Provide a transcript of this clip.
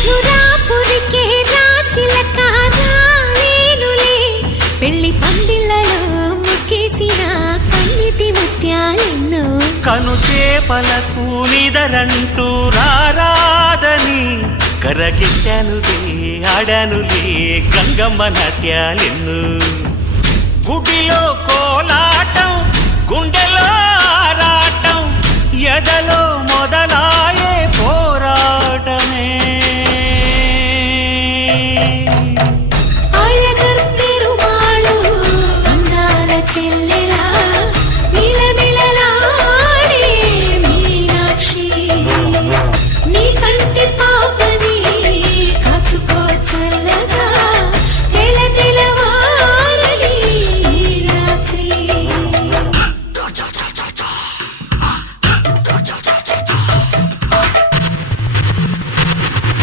మధురాపురికే రాచిలక రాలేనులే పెళ్లి పందిళ్ళలో ముక్కేసిన కన్నిటి ముత్యాలెన్నో కను చేపలకు నిదరంటూ రారాదని కరకెట్టానులే ఆడానులే గంగమ్మ నాట్యాలెన్ను గుడిలో కోలాటం గుండెలో ఆరాటం ఎదలో మొదల